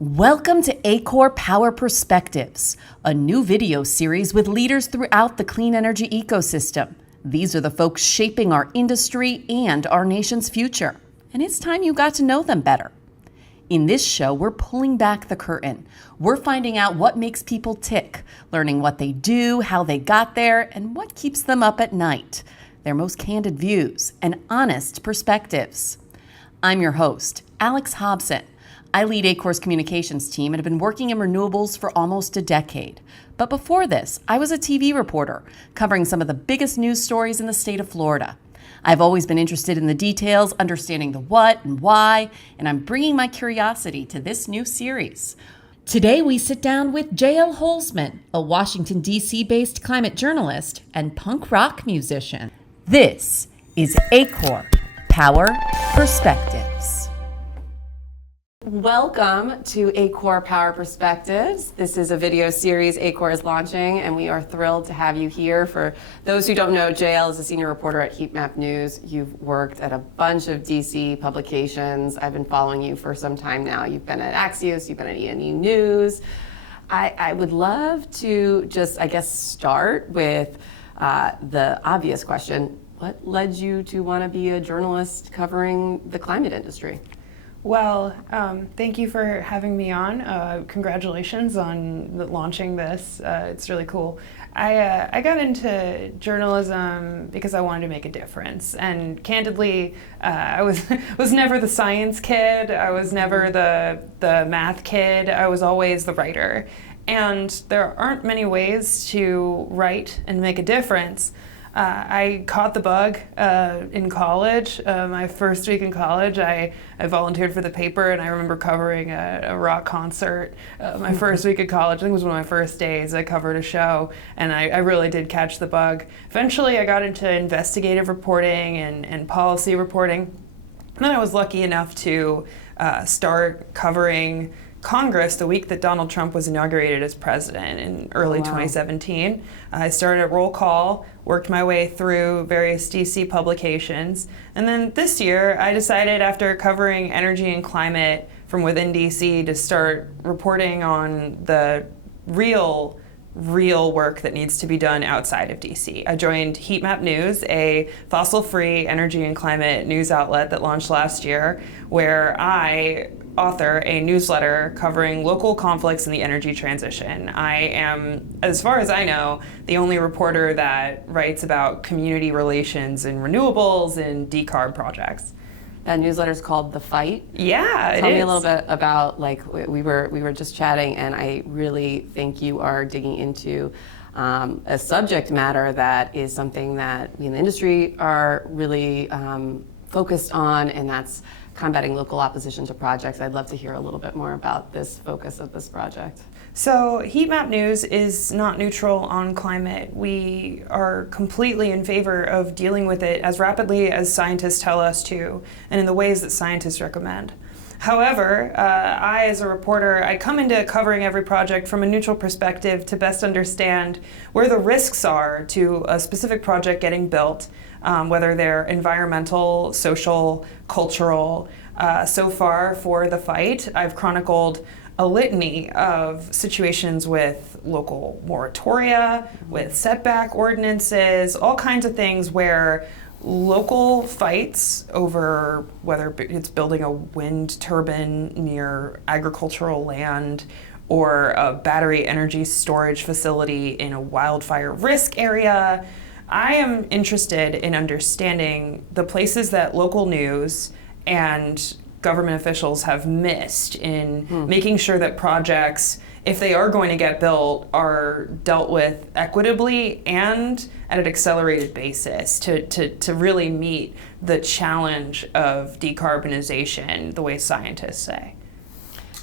Welcome to ACORE Power Perspectives, a new video series with leaders throughout the clean energy ecosystem. These are the folks shaping our industry and our nation's future, and it's time you got to know them better. In this show, we're pulling back the curtain. We're finding out what makes people tick, learning what they do, how they got there, and what keeps them up at night. Their most candid views and honest perspectives. I'm your host, Alex Hobson. I lead ACORE's communications team and have been working in renewables for almost a decade. But before this, I was a TV reporter covering some of the biggest news stories in the state of Florida. I've always been interested in the details, understanding the what and why, and I'm bringing my curiosity to this new series. Today we sit down with Jael Holzman, a Washington, D.C.-based climate journalist and punk rock musician. This is ACORE Power Perspectives. Welcome to ACORE Power Perspectives. This is a video series ACORE is launching, and we are thrilled to have you here. For those who don't know, Jael is a senior reporter at Heat Map News. You've worked at a bunch of DC publications. I've been following you for some time now. You've been at Axios, you've been at E&E News. I would love to just, start with the obvious question. What led you to want to be a journalist covering the climate industry? Well, thank you for having me on. Congratulations on launching this. It's really cool. I got into journalism because I wanted to make a difference. And candidly, I was never the science kid. I was never the math kid. I was always the writer. And there aren't many ways to write and make a difference. I caught the bug in college. My first week in college, I volunteered for the paper, and I remember covering a rock concert. My first week of college, I think it was one of my first days, I covered a show, and I really did catch the bug. Eventually, I got into investigative reporting and policy reporting. And then I was lucky enough to start covering Congress the week that Donald Trump was inaugurated as president in early 2017. I started at Roll Call, worked my way through various DC publications, and then this year I decided, after covering energy and climate from within DC, to start reporting on the real work that needs to be done outside of DC. I joined Heat Map News, a fossil-free energy and climate news outlet that launched last year, where I author a newsletter covering local conflicts in the energy transition. I am, as far as I know, the only reporter that writes about community relations and renewables and decarb projects. That newsletter is called The Fight. Yeah, it is. Tell me a little bit about, we were just chatting, and I really think you are digging into a subject matter that is something that we in the industry are really focused on, and that's combating local opposition to projects. I'd love to hear a little bit more about this focus of this project. So Heat Map News is not neutral on climate. We are completely in favor of dealing with it as rapidly as scientists tell us to, and in the ways that scientists recommend. However, I, as a reporter, I come into covering every project from a neutral perspective to best understand where the risks are to a specific project getting built, whether they're environmental, social, cultural. So far for The Fight, I've chronicled a litany of situations with local moratoria, with setback ordinances, all kinds of things where local fights over whether it's building a wind turbine near agricultural land or a battery energy storage facility in a wildfire risk area. I am interested in understanding the places that local news and government officials have missed in making sure that projects, if they are going to get built, are dealt with equitably and at an accelerated basis to really meet the challenge of decarbonization the way scientists say.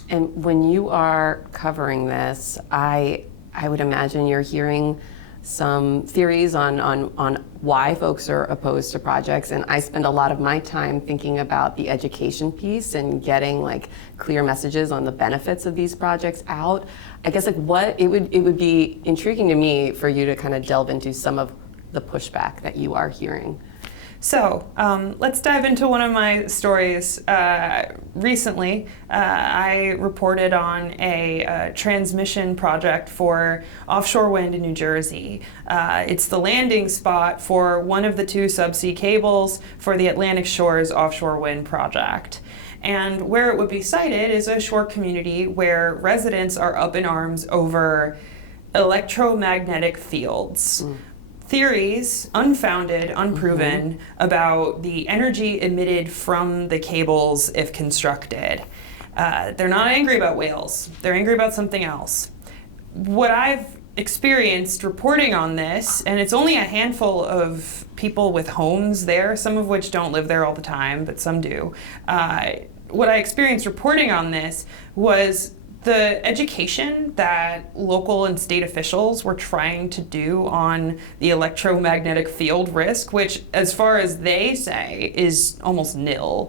And when you are covering this, I would imagine you're hearing some theories on why folks are opposed to projects, and I spend a lot of my time thinking about the education piece and getting clear messages on the benefits of these projects out. I guess what it would be intriguing to me for you to kind of delve into some of the pushback that you are hearing. So let's dive into one of my stories. Recently, I reported on a transmission project for offshore wind in New Jersey. It's the landing spot for one of the two subsea cables for the Atlantic Shores offshore wind project. And where it would be sited is a shore community where residents are up in arms over electromagnetic fields. Theories, unfounded, unproven, about the energy emitted from the cables if constructed. They're not angry about whales. They're angry about something else. What I've experienced reporting on this, and it's only a handful of people with homes there, some of which don't live there all the time, but some do. What I experienced reporting on this was the education that local and state officials were trying to do on the electromagnetic field risk, which, as far as they say, is almost nil.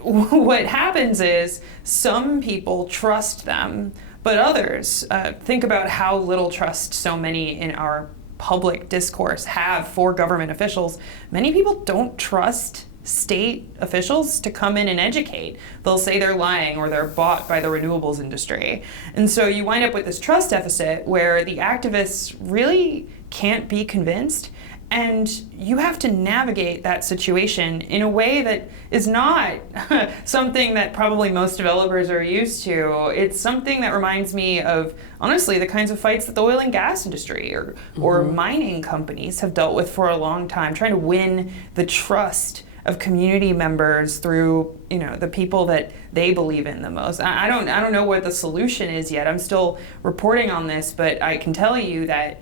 What happens is some people trust them, but others think about how little trust so many in our public discourse have for government officials. Many people don't trust state officials to come in and educate. They'll say they're lying or they're bought by the renewables industry. And so you wind up with this trust deficit where the activists really can't be convinced, and you have to navigate that situation in a way that is not something that probably most developers are used to. It's something that reminds me of, honestly, the kinds of fights that the oil and gas industry or mining companies have dealt with for a long time, trying to win the trust of community members through, the people that they believe in the most. I don't know what the solution is yet. I'm still reporting on this, but I can tell you that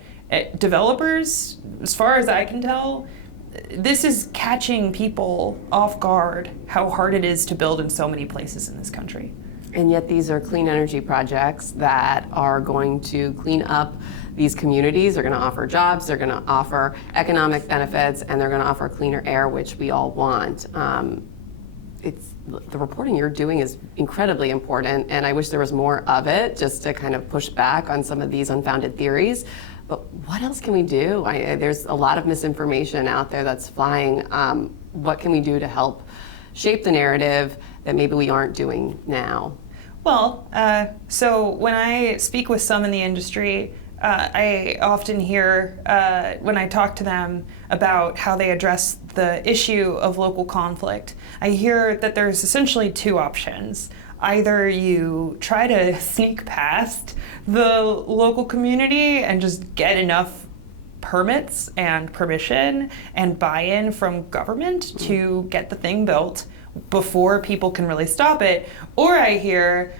developers, as far as I can tell, this is catching people off guard, how hard it is to build in so many places in this country. And yet these are clean energy projects that are going to clean up these communities. They're going to offer jobs, they're going to offer economic benefits, and they're going to offer cleaner air, which we all want. The reporting you're doing is incredibly important, and I wish there was more of it, just to kind of push back on some of these unfounded theories. But what else can we do? There's a lot of misinformation out there that's flying. What can we do to help shape the narrative that maybe we aren't doing now? Well, so when I speak with some in the industry, I often hear when I talk to them about how they address the issue of local conflict, I hear that there's essentially two options. Either you try to sneak past the local community and just get enough permits and permission and buy-in from government to get the thing built before people can really stop it, or I hear,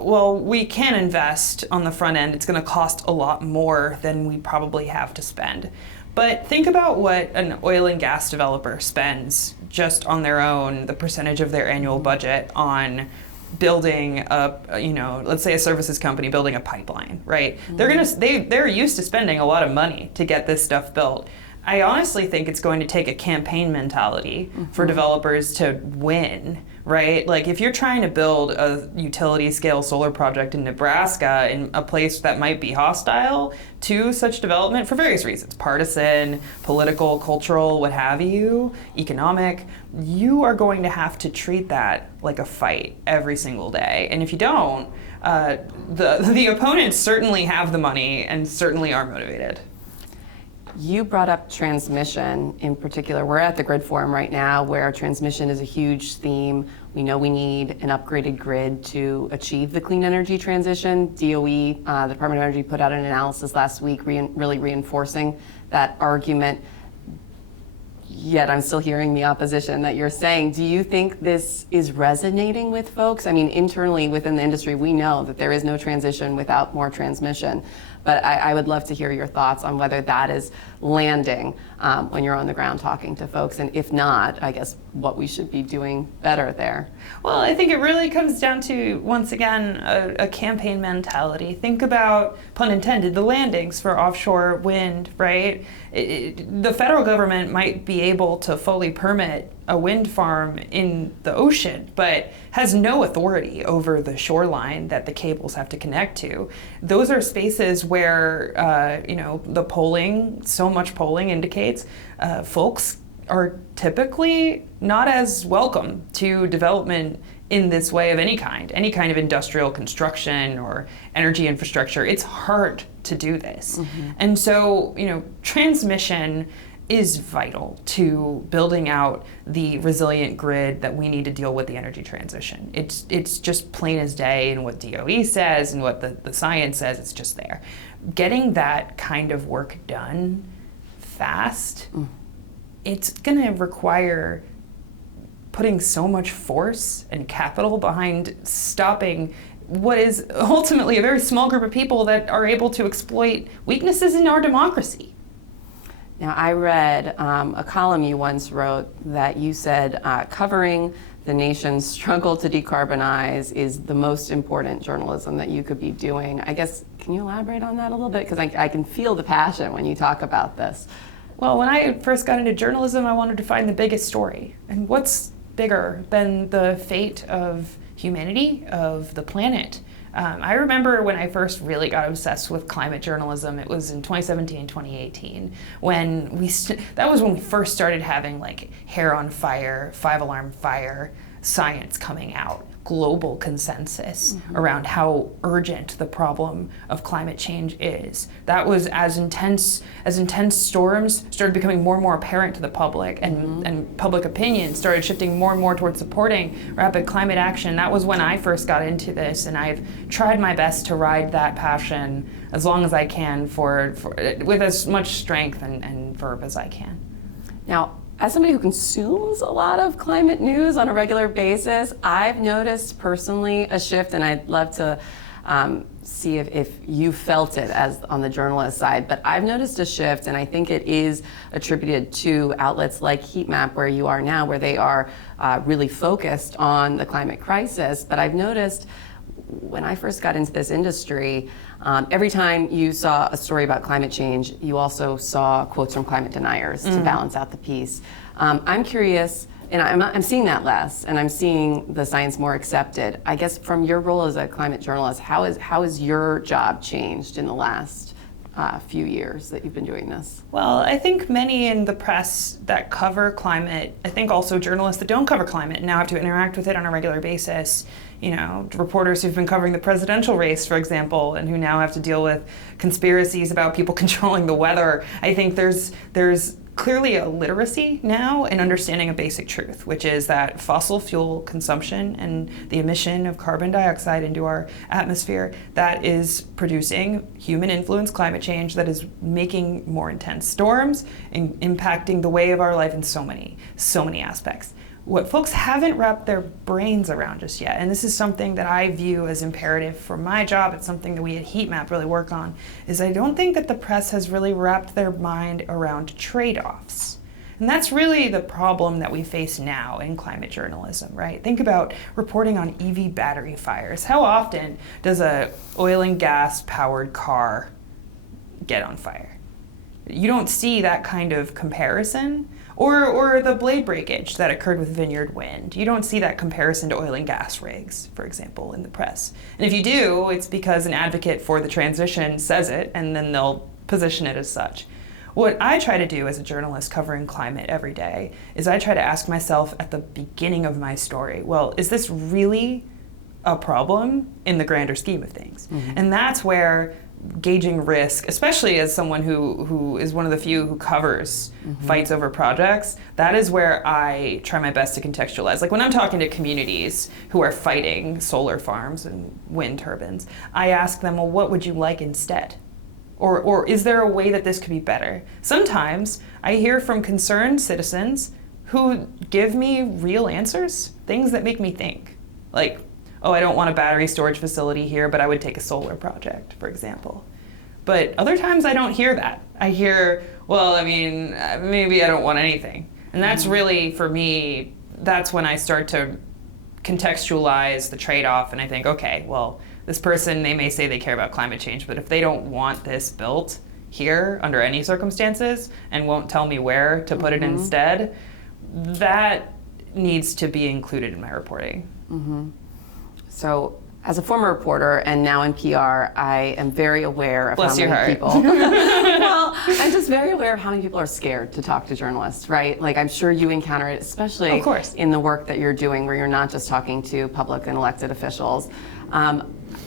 well, we can invest on the front end. It's going to cost a lot more than we probably have to spend. But think about what an oil and gas developer spends just on their own, the percentage of their annual budget on building let's say a services company building a pipeline, right? They're used to spending a lot of money to get this stuff built. I honestly think it's going to take a campaign mentality for developers to win, right? Like if you're trying to build a utility scale solar project in Nebraska in a place that might be hostile to such development for various reasons, partisan, political, cultural, what have you, economic, you are going to have to treat that like a fight every single day. And if you don't, the opponents certainly have the money and certainly are motivated. You brought up transmission in particular. We're at the Grid Forum right now where transmission is a huge theme. We know we need an upgraded grid to achieve the clean energy transition. DOE, the Department of Energy, put out an analysis last week really reinforcing that argument. Yet I'm still hearing the opposition that you're saying. Do you think this is resonating with folks? I mean, internally within the industry, we know that there is no transition without more transmission. But I would love to hear your thoughts on whether that is landing when you're on the ground talking to folks. And if not, I guess what we should be doing better there. Well, I think it really comes down to, once again, a campaign mentality. Think about, pun intended, the landings for offshore wind, right? The federal government might be able to fully permit a wind farm in the ocean, but has no authority over the shoreline that the cables have to connect to. Those are spaces where, the polling, so much polling indicates folks are typically not as welcome to development in this way of any kind of industrial construction or energy infrastructure. It's hard to do this. And so, transmission is vital to building out the resilient grid that we need to deal with the energy transition. It's just plain as day in what DOE says and what the science says. It's just there. Getting that kind of work done fast, it's going to require putting so much force and capital behind stopping what is ultimately a very small group of people that are able to exploit weaknesses in our democracy. Now, I read a column you once wrote that you said covering the nation's struggle to decarbonize is the most important journalism that you could be doing. I guess, can you elaborate on that a little bit? Because I can feel the passion when you talk about this. Well, when I first got into journalism, I wanted to find the biggest story. And what's bigger than the fate of humanity, of the planet? I remember when I first really got obsessed with climate journalism, it was in 2017, 2018, when that was when we first started having like hair on fire, 5-alarm fire science coming out, global consensus around how urgent the problem of climate change is. That was as intense storms started becoming more and more apparent to the public, and public opinion started shifting more and more towards supporting rapid climate action. That was when I first got into this, and I've tried my best to ride that passion as long as I can with as much strength and verve as I can. Now, as somebody who consumes a lot of climate news on a regular basis, I've noticed personally a shift, and I'd love to see if you felt it as on the journalist side, but I've noticed a shift, and I think it is attributed to outlets like Heat Map, where you are now, where they are really focused on the climate crisis. But I've noticed when I first got into this industry, every time you saw a story about climate change, you also saw quotes from climate deniers to balance out the piece. I'm curious, and I'm seeing that less, and I'm seeing the science more accepted. I guess from your role as a climate journalist, how has your job changed in the last few years that you've been doing this? Well, I think many in the press that cover climate, I think also journalists that don't cover climate now have to interact with it on a regular basis. Reporters who've been covering the presidential race, for example, and who now have to deal with conspiracies about people controlling the weather. I think there's clearly a literacy now in understanding a basic truth, which is that fossil fuel consumption and the emission of carbon dioxide into our atmosphere, that is producing human-influenced climate change that is making more intense storms and impacting the way of our life in so many aspects. What folks haven't wrapped their brains around just yet, and this is something that I view as imperative for my job, it's something that we at Heat Map really work on, is I don't think that the press has really wrapped their mind around trade-offs. And that's really the problem that we face now in climate journalism, right? Think about reporting on EV battery fires. How often does a oil and gas powered car get on fire? You don't see that kind of comparison. Or the blade breakage that occurred with Vineyard Wind. You don't see that comparison to oil and gas rigs, for example, in the press. And if you do, it's because an advocate for the transition says it, and then they'll position it as such. What I try to do as a journalist covering climate every day is I try to ask myself at the beginning of my story, well, is this really a problem in the grander scheme of things? And that's where gauging risk, especially as someone who is one of the few who covers fights over projects, that is where I try my best to contextualize. Like when I'm talking to communities who are fighting solar farms and wind turbines, I ask them, well, what would you like instead? Or is there a way that this could be better? Sometimes I hear from concerned citizens who give me real answers, things that make me think. Like, oh, I don't want a battery storage facility here, but I would take a solar project, for example. But other times I don't hear that. I hear, well, I mean, maybe I don't want anything. And that's really, for me, that's when I start to contextualize the trade-off, and I think, okay, well, this person, they may say they care about climate change, but if they don't want this built here under any circumstances and won't tell me where to put it instead, that needs to be included in my reporting. So as a former reporter and now in PR, I am very aware of Bless how your many heart. people. Well, I'm just very aware of how many people are scared to talk to journalists, right? Like I'm sure you encounter it, especially Of course. in the work that you're doing, where you're not just talking to public and elected officials.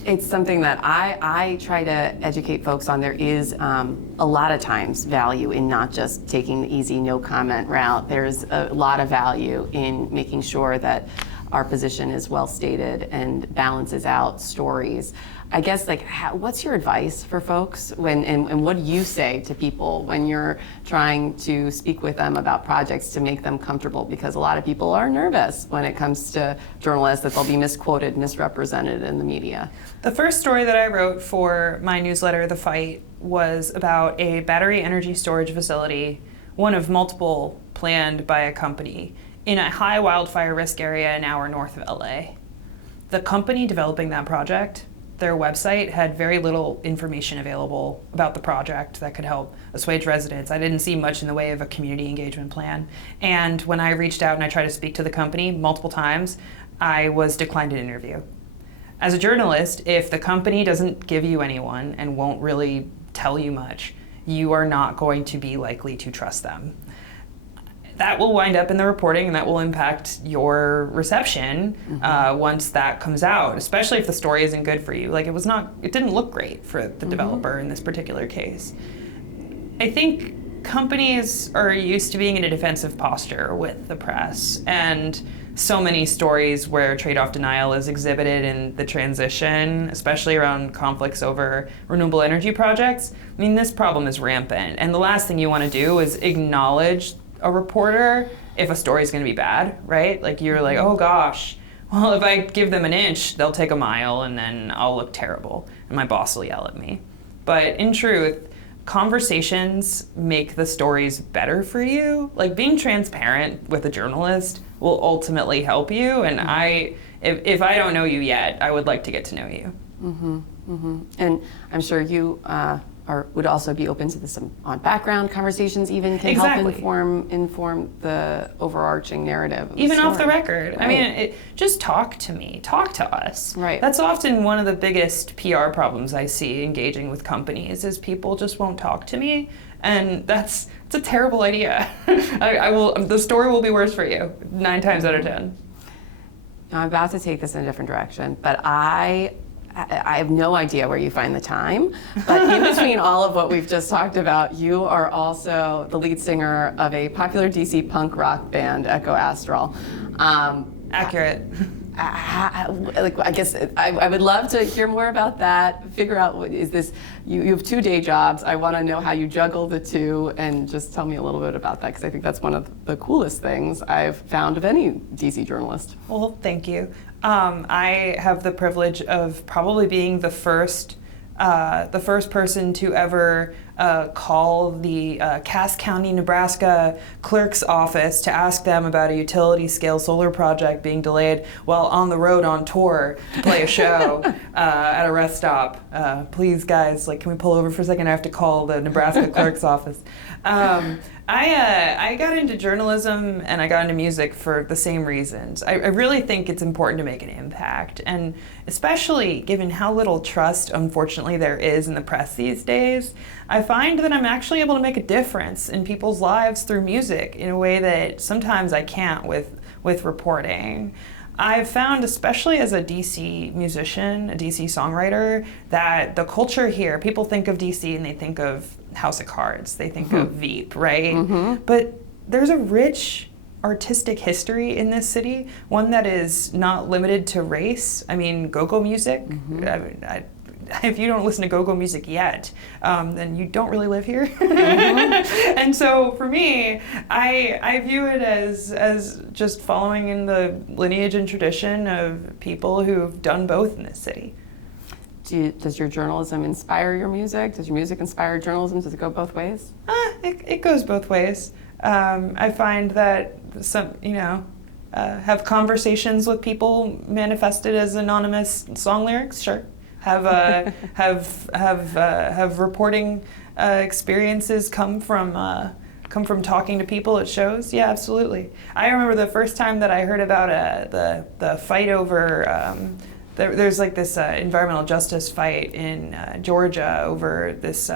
It's something that I try to educate folks on. There is a lot of times value in not just taking the easy no comment route. There's a lot of value in making sure that our position is well stated and balances out stories. I guess, like, what's your advice for folks and what do you say to people when you're trying to speak with them about projects to make them comfortable? Because a lot of people are nervous when it comes to journalists that they'll be misquoted, misrepresented in the media. The first story that I wrote for my newsletter, The Fight, was about a battery energy storage facility, one of multiple planned by a company, in a high wildfire risk area an hour north of LA. The company developing that project, their website had very little information available about the project that could help assuage residents. I didn't see much in the way of a community engagement plan. And when I reached out and I tried to speak to the company multiple times, I was declined an interview. As a journalist, if the company doesn't give you anyone and won't really tell you much, you are not going to be likely to trust them. That will wind up in the reporting and that will impact your reception once that comes out, especially if the story isn't good for you. Like it didn't look great for the developer in this particular case. I think companies are used to being in a defensive posture with the press, and so many stories where trade-off denial is exhibited in the transition, especially around conflicts over renewable energy projects. I mean, this problem is rampant, and the last thing you want to do is acknowledge a reporter if a story is going to be bad, right? Like you're like, oh gosh, well, if I give them an inch, they'll take a mile and then I'll look terrible and my boss will yell at me. But in truth, conversations make the stories better for you. Like being transparent with a journalist will ultimately help you. And if I don't know you yet, I would like to get to know you. And I'm sure you would also be open to this on background conversations, even can help inform the overarching narrative of the even story. off the record. Right. I mean, just talk to me, talk to us. Right. That's often one of the biggest PR problems I see engaging with companies is people just won't talk to me, and it's a terrible idea. The story will be worse for you 9 times out of 10. Now, I'm about to take this in a different direction, but I have no idea where you find the time, but in between all of what we've just talked about, you are also the lead singer of a popular DC punk rock band, Echo Astral. Accurate. I guess I would love to hear more about that, figure out what is this, you have 2 day jobs, I want to know how you juggle the 2, and just tell me a little bit about that, because I think that's one of the coolest things I've found of any DC journalist. Well, thank you. I have the privilege of probably being the first person to ever call the Cass County, Nebraska clerk's office to ask them about a utility scale solar project being delayed while on the road on tour to play a show at a rest stop. Please, guys, can we pull over for a second? I have to call the Nebraska clerk's office. I got into journalism and I got into music for the same reasons. I really think it's important to make an impact, and especially given how little trust, unfortunately, there is in the press these days, I find that I'm actually able to make a difference in people's lives through music in a way that sometimes I can't with reporting. I've found, especially as a DC musician, a DC songwriter, that the culture here, people think of DC and they think of House of Cards, they think of Veep, right? But there's a rich artistic history in this city, one that is not limited to race. I mean, go-go music, if you don't listen to go-go music yet, then you don't really live here. And so for me, I view it as just following in the lineage and tradition of people who've done both in this city. Does your journalism inspire your music? Does your music inspire journalism? Does it go both ways? It goes both ways. I find that some, have conversations with people manifested as anonymous song lyrics, sure. Have reporting experiences come from talking to people at shows? Yeah, absolutely. I remember the first time that I heard about the fight over there's like this environmental justice fight in Georgia over this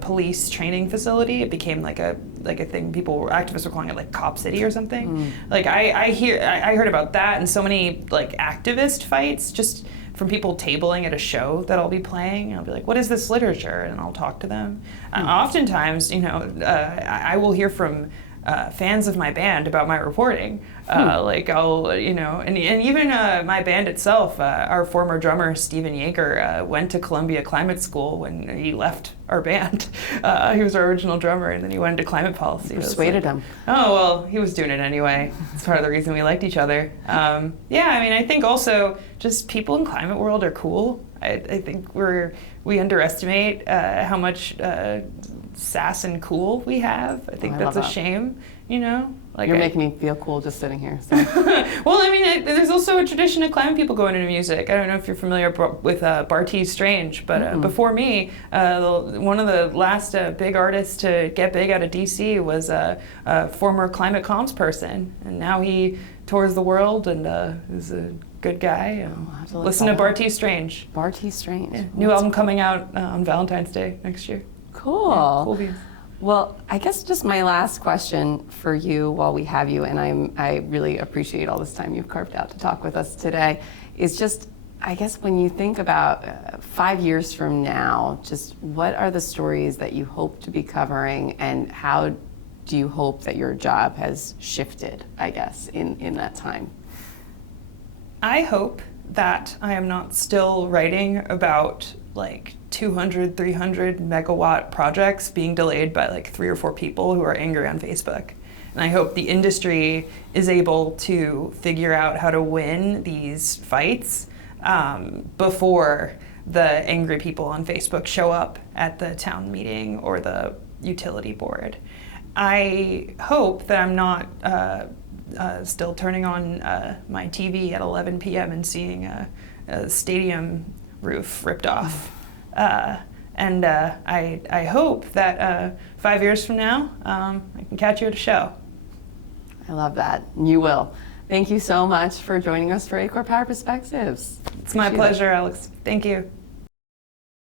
police training facility. It became like a thing. Activists were calling it like Cop City or something. Like I heard about that and so many like activist fights just from people tabling at a show that I'll be playing. I'll be like, what is this literature? And I'll talk to them. Oftentimes, I will hear from fans of my band about my reporting. Like I'll, and even my band itself, our former drummer, Steven Yeager, went to Columbia Climate School when he left our band. He was our original drummer, and then he went into climate policy. Persuaded him. Oh, well, he was doing it anyway. It's part of the reason we liked each other. I think also just people in climate world are cool. I think we underestimate how much sass and cool we have. I think that's a shame, Like You're making me feel cool just sitting here. So. Well, there's also a tradition of climate people going into music. I don't know if you're familiar with Barty Strange, but before me, one of the last big artists to get big out of DC was a former climate comms person, and now he tours the world and is a good guy. Listen to Barty Strange. Barty Strange. Yeah. New album coming out on Valentine's Day next year. Cool. Yeah, cool beans. Well, I guess just my last question for you while we have you, and I really appreciate all this time you've carved out to talk with us today, is just, I guess when you think about 5 years from now, just what are the stories that you hope to be covering, and how do you hope that your job has shifted, I guess, in that time? I hope that I am not still writing about like 200, 300 megawatt projects being delayed by like 3 or 4 people who are angry on Facebook. And I hope the industry is able to figure out how to win these fights before the angry people on Facebook show up at the town meeting or the utility board. I hope that I'm not still turning on my TV at 11 p.m. and seeing a stadium roof ripped off. And I hope that 5 years from now, I can catch you at a show. I love that. You will. Thank you so much for joining us for ACORE Power Perspectives. It's my pleasure, Alex. Thank you.